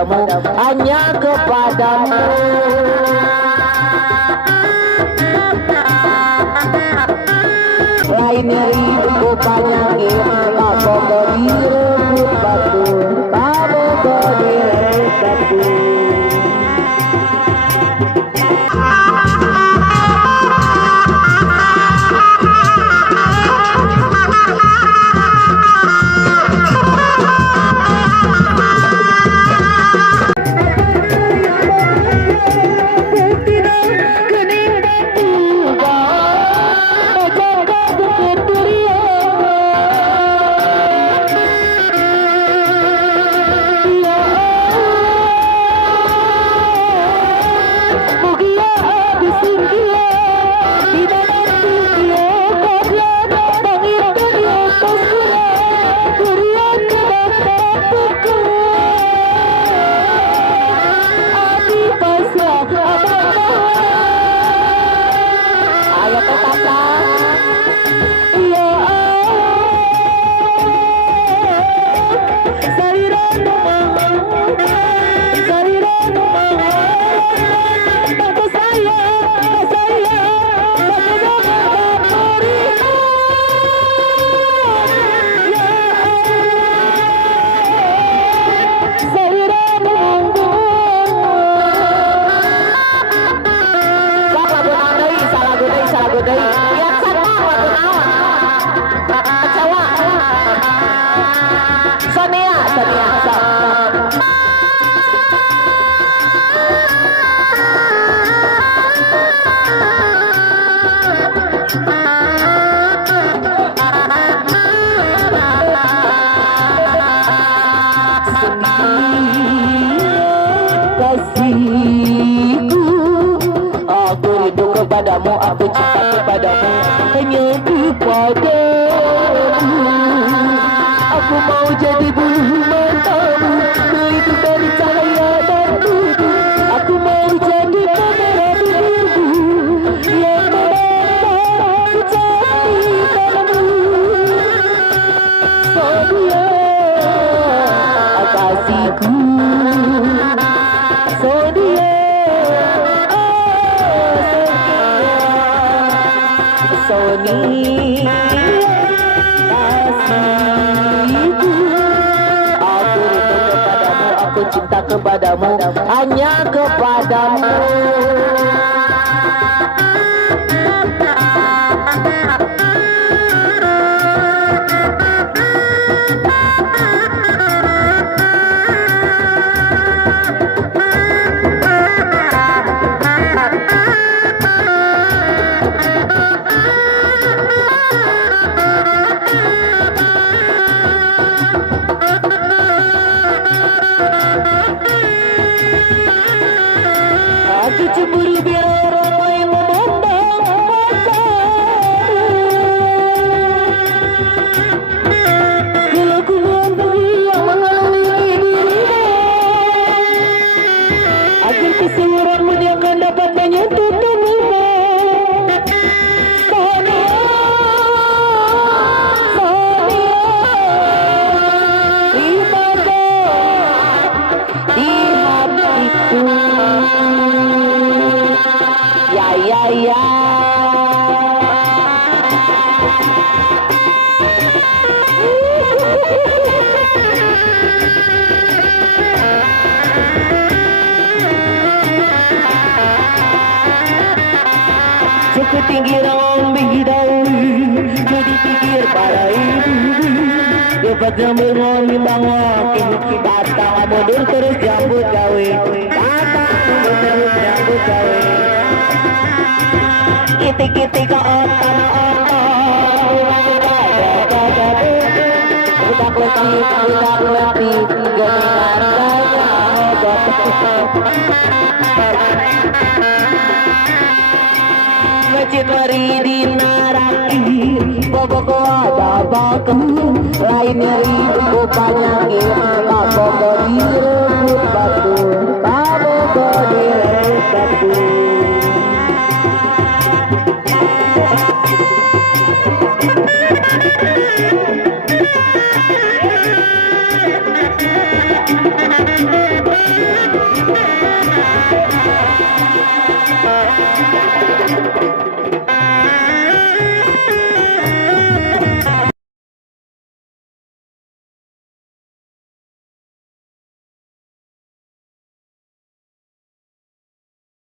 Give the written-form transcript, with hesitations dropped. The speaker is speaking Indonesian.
kepadamu, hanya kepadamu. Lainnya ribu banyak apa kau direbut batu, apa kau direbut batu. Kepadamu, aku cinta kepadamu, hanya kepadamu. Aku mau jadi bulu matamu, meliput dari cahaya dan tubuh. Aku mau jadi kamera bibirmu yang memantau kecantikanmu. Sonia, kasihku, Sonia. Sony, kasihku, aku rindu kepadamu, aku cinta kepadamu, hanya kepadamu. Aku cemburu biar orang lain memandang matamu. Kelakuan yang menghalangi dirimu, agar keseluruhanmu yang akan dapat menyentuh tubuhmu. Sonia, Sonia, di mata, di hatiku. Ya. Cukup tinggi daun bidau, jadi pikir para ibu. Dapat jamur memimbang wakil, datang mundur terus jambut gawe, datang mundur terus jambut gawe. Kitik-kitik ke otak-otak, budak letih, geningan gaya obat. Masjid mari dinaraki, bobok ada baku, lainnya ribu banyak apa kau direbut batu, apa kau